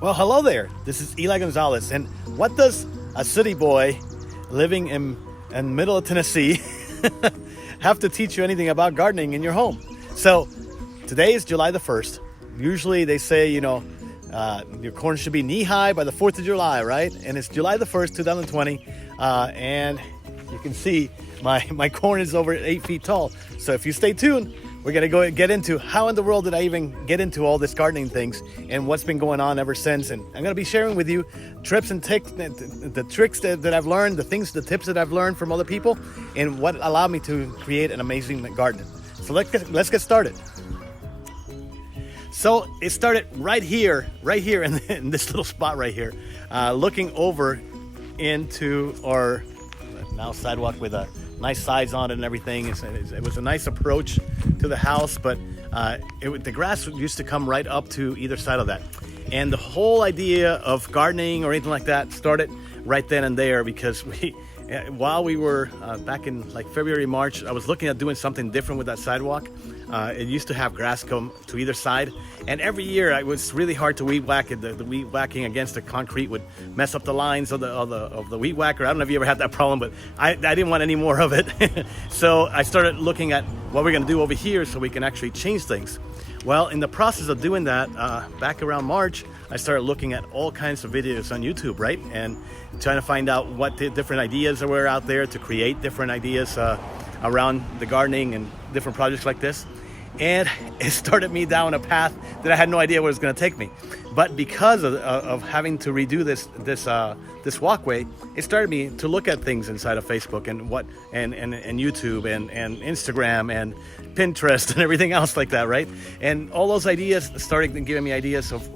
Well, hello there. This is Eli Gonzalez. And what does a city boy living in middle of Tennessee have to teach you anything about gardening in your home? So today is July the 1st. Usually they say, your corn should be knee high by the 4th of July, right? And it's July the 1st, 2020. And you can see my corn is over 8 feet tall. So if you stay tuned, we're going to go get into how in the world did I even get into all this gardening things and what's been going on ever since. And I'm going to be sharing with you tips and the tricks that I've learned, the tips that I've learned from other people, and what allowed me to create an amazing garden. So let's get started. So it started right here in this little spot right here, looking over into our now sidewalk with a nice sides on it and everything. It was a nice approach to the house, but the grass used to come right up to either side of that. And the whole idea of gardening or anything like that started right then and there, because while we were back in like February, March, I was looking at doing something different with that sidewalk. It used to have grass come to either side, and every year it was really hard to weed whack it. The weed whacking against the concrete would mess up the lines of the weed whacker. I don't know if you ever had that problem, but I didn't want any more of it. So I started looking at what we're going to do over here so we can actually change things. Well, in the process of doing that, back around March, I started looking at all kinds of videos on YouTube, right? And trying to find out what the different ideas that were out there to create different ideas around the gardening and different projects like this. And it started me down a path that I had no idea where it was going to take me. But because of having to redo this walkway, it started me to look at things inside of Facebook and YouTube and Instagram and Pinterest and everything else like that, right? And all those ideas started giving me ideas of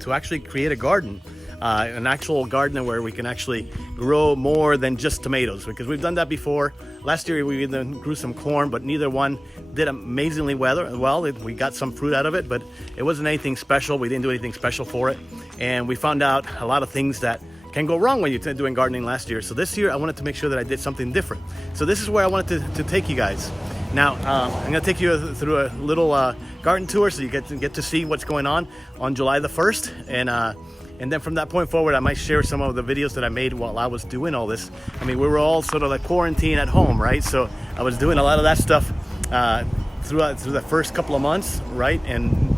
to actually create a garden. An actual garden where we can actually grow more than just tomatoes, because we've done that before. Last year we even grew some corn, but neither one did amazingly well. We got some fruit out of it, but it wasn't anything special. We didn't do anything special for it, and we found out a lot of things that can go wrong when you're doing gardening last year. So this year I wanted to make sure that I did something different. So this is where I wanted to take you guys. Now I'm going to take you through a little garden tour so you get to see what's going on July the 1st, and then from that point forward, I might share some of the videos that I made while I was doing all this. I mean, we were all sort of like quarantine at home, right? So I was doing a lot of that stuff through the first couple of months, right? And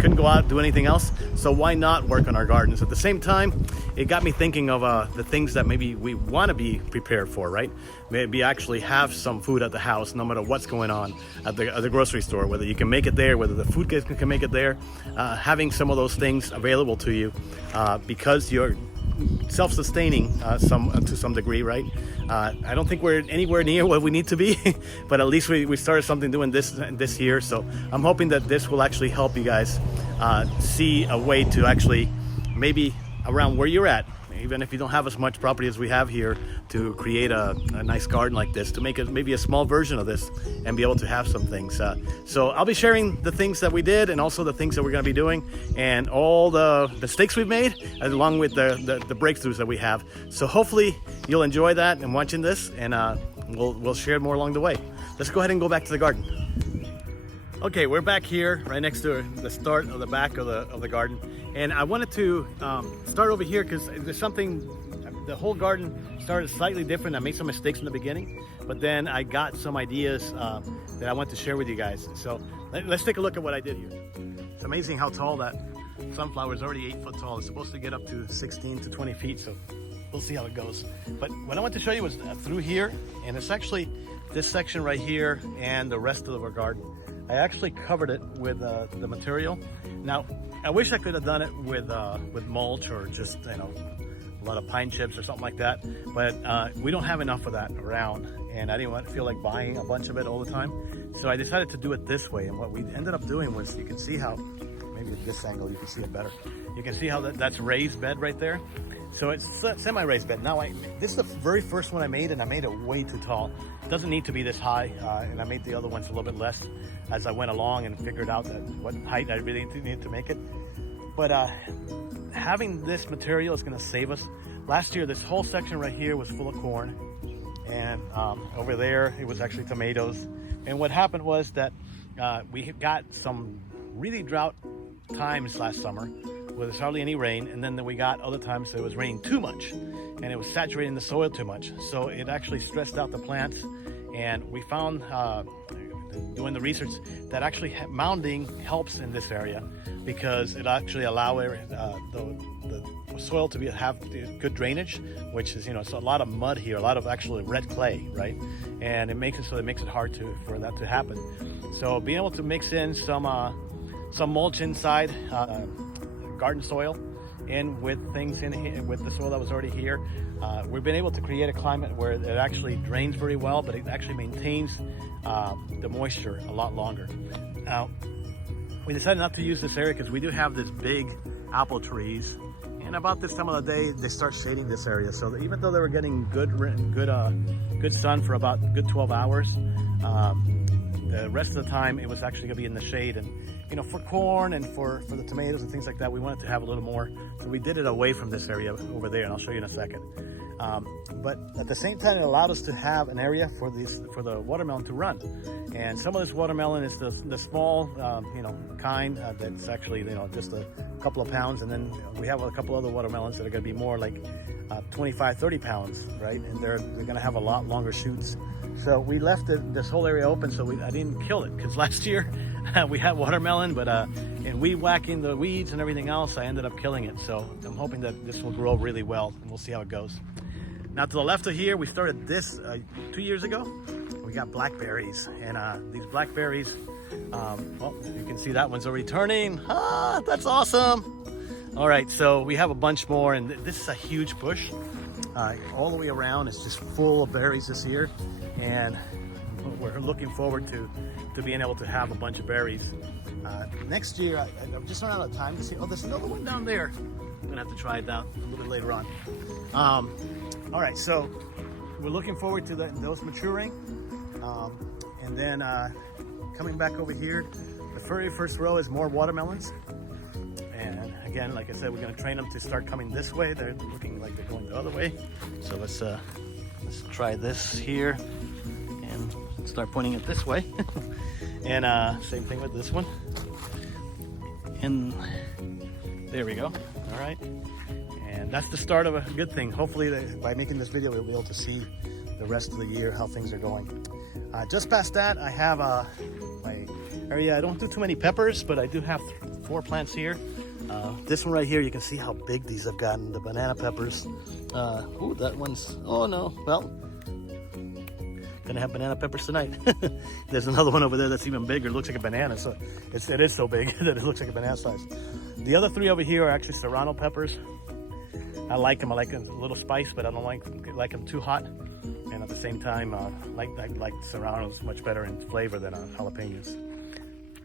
couldn't go out, do anything else. So why not work on our gardens? At the same time, it got me thinking of the things that maybe we want to be prepared for, right? Maybe actually have some food at the house, no matter what's going on at the grocery store, whether you can make it there, whether the food can make it there, having some of those things available to you because you're self-sustaining to some degree, right? I don't think we're anywhere near what we need to be, but at least we started something doing this year. So I'm hoping that this will actually help you guys see a way to actually maybe around where you're at, even if you don't have as much property as we have here, to create a nice garden like this, to make maybe a small version of this and be able to have some things. So I'll be sharing the things that we did and also the things that we're going to be doing and all the mistakes we've made, along with the breakthroughs that we have. So hopefully you'll enjoy that and watching this, and we'll share more along the way. Let's go ahead and go back to the garden. Okay, we're back here right next to the start of the back of the garden, and I wanted to start over here because there's something. The whole garden started slightly different. I made some mistakes in the beginning, but then I got some ideas that I want to share with you guys. So let's take a look at what I did here. It's amazing how tall that sunflower is. Already 8 foot tall. It's supposed to get up to 16 to 20 feet, so we'll see how it goes. But what I want to show you was through here, and it's actually this section right here and the rest of our garden. I actually covered it with the material. Now, I wish I could have done it with mulch or just a lot of pine chips or something like that, but we don't have enough of that around, and I didn't feel like buying a bunch of it all the time. So I decided to do it this way, and what we ended up doing was, you can see how, maybe at this angle you can see it better. You can see how that's raised bed right there. So it's semi-raised bed. Now, this is the very first one I made, and I made it way too tall. It doesn't need to be this high, and I made the other ones a little bit less as I went along and figured out what height I really need to make it. But having this material is going to save us. Last year, this whole section right here was full of corn, and over there it was actually tomatoes. And what happened was that we got some really drought times last summer where there's hardly any rain, and then we got other times it was raining too much, and it was saturating the soil too much. So it actually stressed out the plants, and we found doing the research that actually mounding helps in this area because it actually allows the soil to have good drainage, which is, it's a lot of mud here, a lot of actually red clay, right? And it makes it hard for that to happen. So being able to mix in some mulch inside garden soil and with things in here, with the soil that was already here, we've been able to create a climate where it actually drains very well, but it actually maintains the moisture a lot longer. Now, we decided not to use this area because we do have this big apple trees, and about this time of the day they start shading this area. So even though they were getting good sun for about good 12 hours, the rest of the time it was actually going to be in the shade. And for corn and for the tomatoes and things like that, we wanted to have a little more, so we did it away from this area over there, and I'll show you in a second. But at the same time, it allowed us to have an area for the watermelon to run. And some of this watermelon is the small, kind that's actually, just a couple of pounds. And then we have a couple other watermelons that are going to be more like 25, 30 pounds, right? And they're going to have a lot longer shoots. So we left this whole area open, so I didn't kill it, because last year we had watermelon, but in weed whacking the weeds and everything else, I ended up killing it. So I'm hoping that this will grow really well, and we'll see how it goes. Now to the left of here, we started this 2 years ago. We got blackberries, and these blackberries, well, you can see that one's already turning. That's awesome. All right, so we have a bunch more, and this is a huge bush. All the way around, it's just full of berries this year, and we're looking forward to being able to have a bunch of berries. Next year, I'm just running out of time to see. Oh, there's another one down there. I'm gonna have to try it out a little bit later on. All right, so we're looking forward to those maturing, and then coming back over here, the very first row is more watermelons. And again, like I said, we're going to train them to start coming this way. They're looking like they're going the other way. So let's try this here and start pointing it this way. And same thing with this one. And there we go. All right. And that's the start of a good thing. Hopefully by making this video, we'll be able to see the rest of the year how things are going. Just past that, I have my area. I don't do too many peppers, but I do have 4 plants here. This one right here, you can see how big these have gotten, the banana peppers. Ooh, that one's, oh no, well, gonna have banana peppers tonight. There's another one over there that's even bigger, looks like a banana, so it is so big that it looks like a banana size. The other 3 over here are actually serrano peppers. I like them a little spice, but I don't like them too hot. And at the same time, I like serranos much better in flavor than jalapenos.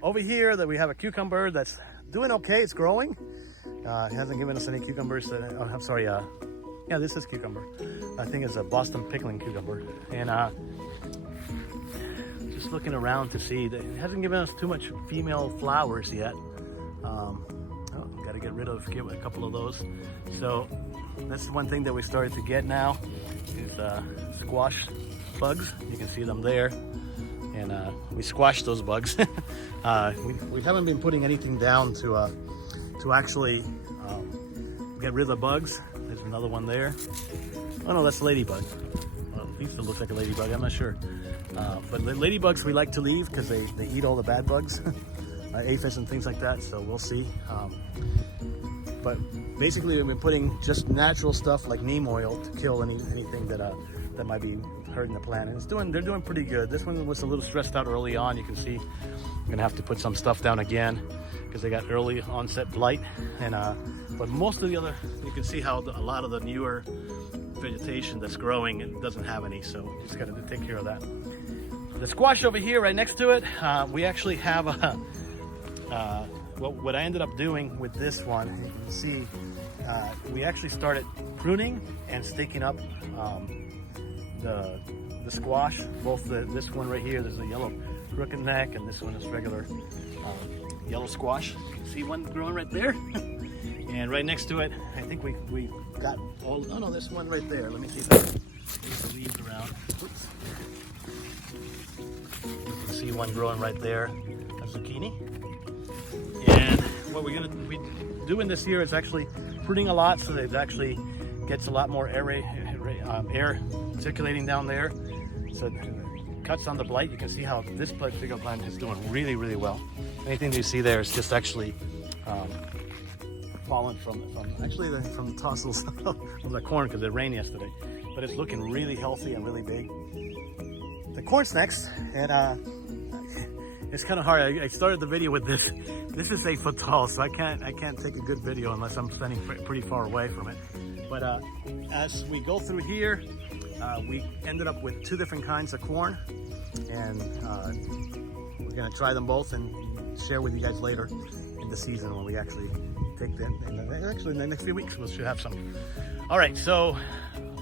Over here, that we have a cucumber that's doing okay. It's growing. It hasn't given us any cucumbers. I'm sorry. Yeah, this is cucumber. I think it's a Boston pickling cucumber. And just looking around to see that it hasn't given us too much female flowers yet. Got to get a couple of those. So that's one thing that we started to get now is squash bugs. You can see them there. And we squashed those bugs. We haven't been putting anything down to actually get rid of the bugs. There's another one there. Oh no, that's a ladybug. Well, at least it looks like a ladybug, I'm not sure. But the ladybugs we like to leave because they eat all the bad bugs, aphids and things like that, so we'll see. But basically we've been putting just natural stuff like neem oil to kill anything that might be hurting the plant. And they're doing pretty good. This one was a little stressed out early on. You can see I'm gonna have to put some stuff down again because they got early onset blight. And but most of the other, you can see how a lot of the newer vegetation that's growing, it doesn't have any, so just gotta take care of that. The squash over here right next to it, we actually have what I ended up doing with this one, you can see we actually started pruning and staking up the squash. Both this one right here, there's a yellow crooked neck, and this one is regular yellow squash. You can see one growing right there. And right next to it, I think we got all, oh no, there's one right there. Let me see if there's the leaves around. Oops. You can see one growing right there, a zucchini. And what we're gonna be doing this year is actually pruning a lot, so that it actually gets a lot more air circulating down there. So it cuts on the blight. You can see how this particular plant is doing really, really well. Anything that you see there is just actually fallen from the tassels of the corn because it rained yesterday. But it's looking really healthy and really big. The corn's next, and it's kind of hard. I started the video with this. This is 8 foot tall, so I can't take a good video unless I'm standing pretty far away from it. But as we go through here, we ended up with 2 different kinds of corn, and we're gonna try them both and share with you guys later in the season when we actually take them. Actually, in the next few weeks, we should have some. All right, so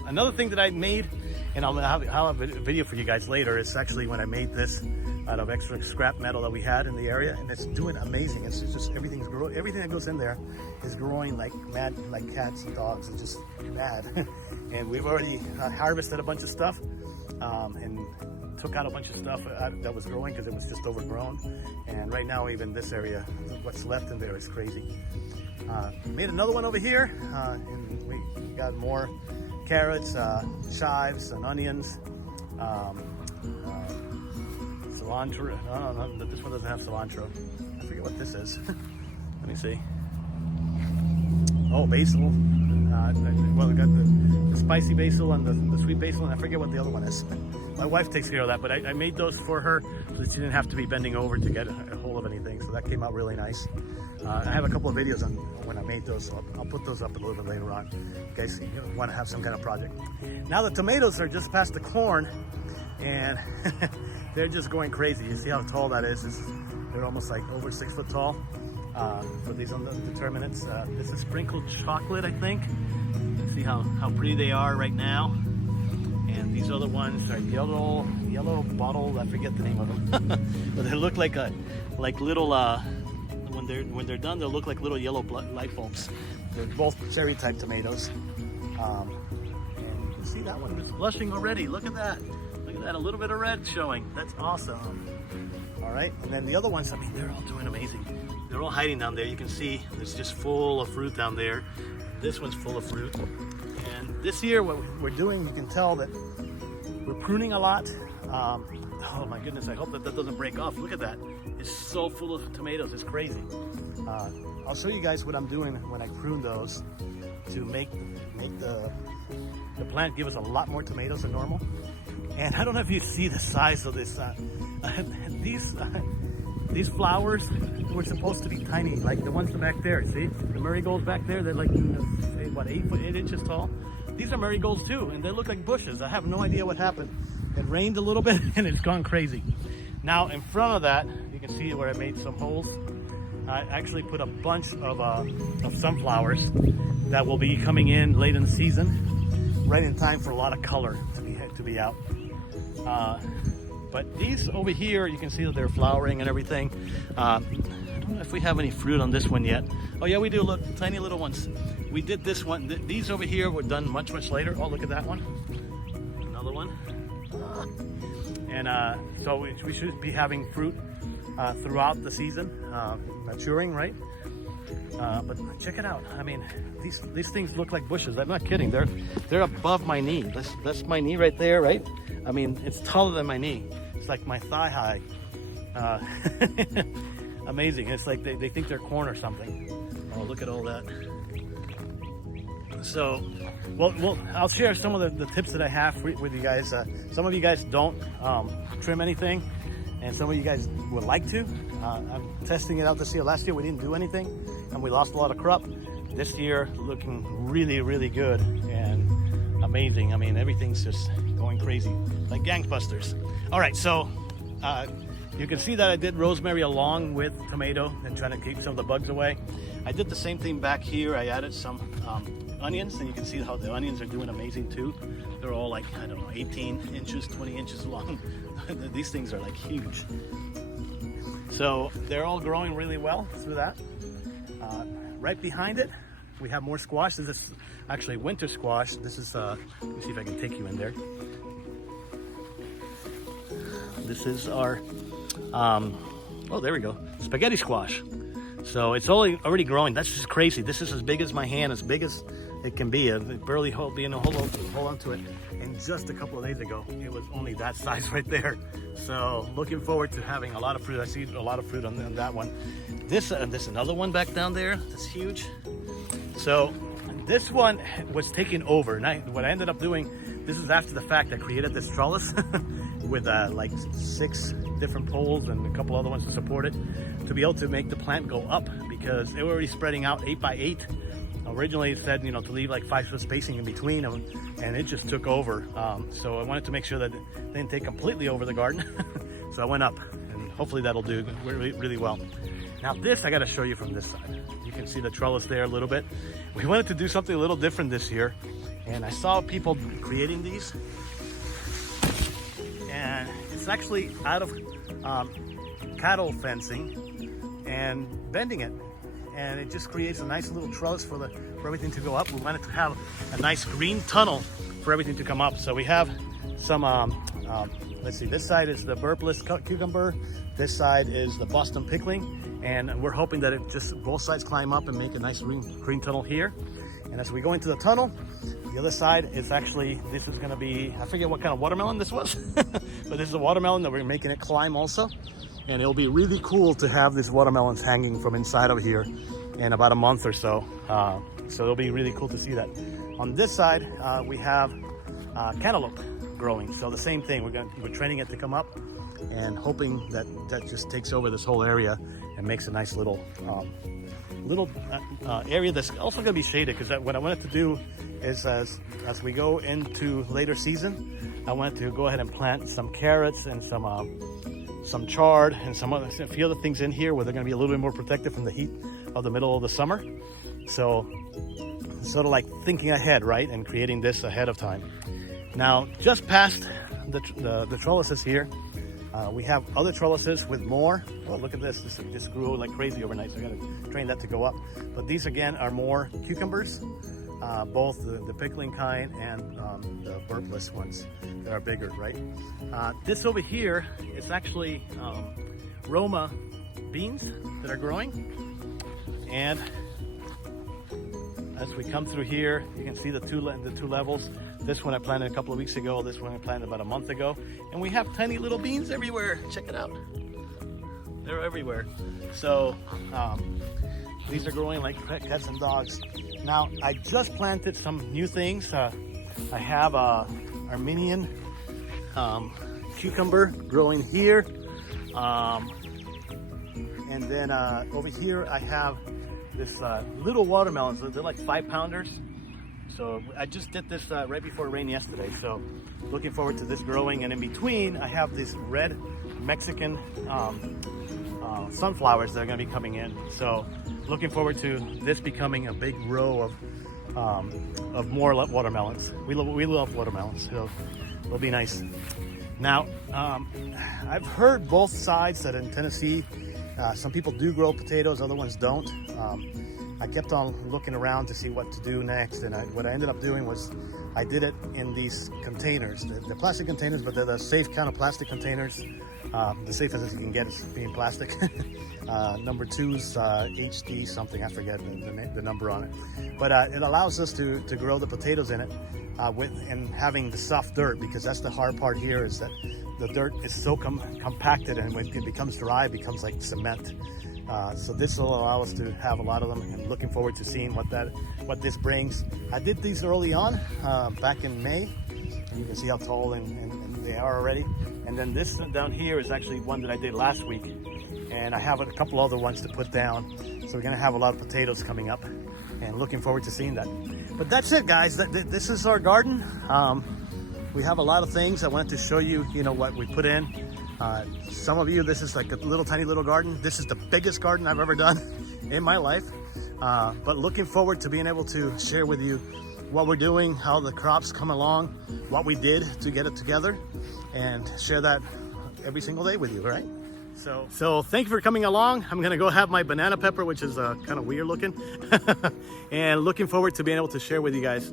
another thing that I made, and I'll have a video for you guys later, is actually when I made this out of extra scrap metal that we had in the area, and it's doing amazing. It's just everything's growing. Everything that goes in there is growing like mad, like cats and dogs. It's just mad. And we've already harvested a bunch of stuff and took out a bunch of stuff that was growing because it was just overgrown. And right now, even this area, what's left in there is crazy. Made another one over here, and we got more carrots, chives, and onions. Cilantro. No, this one doesn't have cilantro. I forget what this is. Let me see. Oh, basil. Well, we got the spicy basil and the sweet basil, and I forget what the other one is. My wife takes care of that, but I made those for her so that she didn't have to be bending over to get a hold of anything. So that came out really nice. I have a couple of videos on when I made those, so I'll put those up a little bit later on in case you want to have some kind of project. Now the tomatoes are just past the corn, and they're just going crazy. You see how tall that is? They're almost like over 6 foot tall. For these determinants, this is sprinkled chocolate, I think. See how pretty they are right now. And these other ones are yellow bottle. I forget the name of them, but they look like little. When they're done, they'll look like little yellow light bulbs. They're both cherry type tomatoes. And you can see that one is blushing already. Look at that. Look at that. A little bit of red showing. That's awesome. All right. And then the other ones, I mean, they're all doing amazing. They're all hiding down there. You can see it's just full of fruit down there. This one's full of fruit. And this year, what we're doing, you can tell that we're pruning a lot. Oh my goodness, I hope that doesn't break off. Look at that. It's so full of tomatoes, it's crazy. I'll show you guys what I'm doing when I prune those to make the plant give us a lot more tomatoes than normal. And I don't know if you see the size of this. These flowers were supposed to be tiny, like the ones back there. See, the marigolds back there, they're like, what, 8 inches tall? These are marigolds too, and they look like bushes. I have no idea what happened. It rained a little bit and it's gone crazy. Now in front of that, you can see where I made some holes. I actually put a bunch of sunflowers that will be coming in late in the season, right in time for a lot of color to be out. But these over here, you can see that they're flowering and everything. I don't know if we have any fruit on this one yet. Oh yeah, we do. Look, tiny little ones. We did this one. These over here were done much later. Oh, look at that one. Another one. And so we should be having fruit throughout the season, maturing, right? But check it out. I mean, these things look like bushes. I'm not kidding. They're above my knee. That's my knee right there, right? I mean, it's taller than my knee. It's like my thigh high. Amazing. It's like they think they're corn or something. Oh, look at all that. So, well, I'll share some of the tips that I have with you guys. Some of you guys don't trim anything, and some of you guys would like to. I'm testing it out this year. Last year we didn't do anything, and we lost a lot of crop. This year, looking really good and amazing. I mean, everything's just going crazy, like gangbusters. All right, so you can see that I did rosemary along with tomato and trying to keep some of the bugs away. I did the same thing back here. I added some onions, and you can see how the onions are doing amazing too. They're all like, I don't know, 18 inches, 20 inches long. These things are like huge. So they're all growing really well through that. Right behind it, we have more squash. This is actually winter squash. This is, let me see if I can take you in there. This is our, oh, there we go, spaghetti squash. So it's already growing. That's just crazy. This is as big as my hand, as big as it can be. It barely being able to hold on to it. And just a couple of days ago, it was only that size right there. So looking forward to having a lot of fruit. I see a lot of fruit on that one. This another one back down there. That's huge. So this one was taken over. And what I ended up doing, this is after the fact, I created this trellis with like 6 different poles and a couple other ones to support it, to be able to make the plant go up, because they were already spreading out 8 by 8. Originally it said, to leave like 5 foot spacing in between them, and it just took over. So I wanted to make sure that it didn't take completely over the garden. So I went up, and hopefully that'll do really, really well. Now this, I gotta show you from this side. You can see the trellis there a little bit. We wanted to do something a little different this year, and I saw people creating these. And it's actually out of cattle fencing and bending it. And it just creates a nice little trellis for everything to go up. We wanted to have a nice green tunnel for everything to come up. So we have some, let's see, this side is the burpless cucumber. This side is the Boston pickling. And we're hoping that it just, both sides climb up and make a nice green tunnel here. And as we go into the tunnel, the other side is actually, this is gonna be, I forget what kind of watermelon this was, but this is a watermelon that we're making it climb also. And it'll be really cool to have these watermelons hanging from inside of here in about a month or so. So it'll be really cool to see that. On this side, we have cantaloupe growing. So the same thing, we're training it to come up and hoping that that just takes over this whole area and makes a nice little area that's also going to be shaded, because what I wanted to do is as we go into later season, I wanted to go ahead and plant some carrots and some chard and a few other things in here where they're going to be a little bit more protected from the heat of the middle of the summer. So sort of like thinking ahead, right, and creating this ahead of time. Now just past the trellises here, we have other trellises with more. Well, look at this. This grew like crazy overnight, so I got to train that to go up. But these again are more cucumbers, both the pickling kind and the burpless ones that are bigger, right? This over here is actually Roma beans that are growing. And as we come through here, you can see the two levels. This one I planted a couple of weeks ago. This one I planted about a month ago. And we have tiny little beans everywhere. Check it out. They're everywhere. So these are growing like cats and dogs. Now, I just planted some new things. I have Armenian cucumber growing here. And then over here, I have this little watermelons. They're like 5-pounders. So I just did this right before rain yesterday. So looking forward to this growing. And in between, I have these red Mexican sunflowers that are going to be coming in. So looking forward to this becoming a big row of more watermelons. We love watermelons, so it'll be nice. Now, I've heard both sides that in Tennessee, some people do grow potatoes, other ones don't. I kept on looking around to see what to do next, and what I ended up doing was I did it in these containers. They're plastic containers, but they're the safe kind of plastic containers. The safest as you can get is being plastic. Number 2's HD something, I forget the number on it. But it allows us to grow the potatoes in it and having the soft dirt, because that's the hard part here, is that the dirt is so compacted, and when it becomes dry, it becomes like cement. So this will allow us to have a lot of them, and looking forward to seeing what this brings. I did these early on, back in May, and you can see how tall and they are already. And then this down here is actually one that I did last week, and I have a couple other ones to put down. So we're gonna have a lot of potatoes coming up, and looking forward to seeing that. But that's it, guys. This is our garden. We have a lot of things. I wanted to show you, what we put in. Some of you, this is like a tiny little garden. This is the biggest garden I've ever done in my life. But looking forward to being able to share with you what we're doing, how the crops come along, what we did to get it together, and share that every single day with you, right? So thank you for coming along. I'm gonna go have my banana pepper, which is kind of weird looking. And looking forward to being able to share with you guys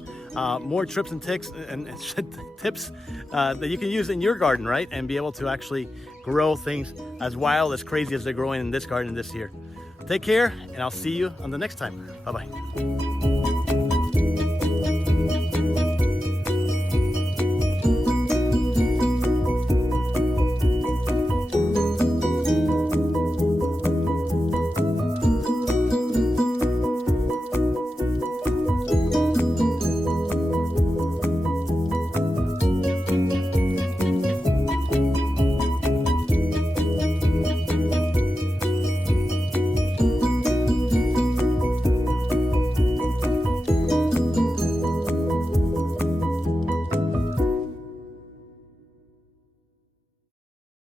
more tips and tips that you can use in your garden, right? And be able to actually grow things as wild, as crazy as they're growing in this garden this year. Take care, and I'll see you on the next time. Bye-bye.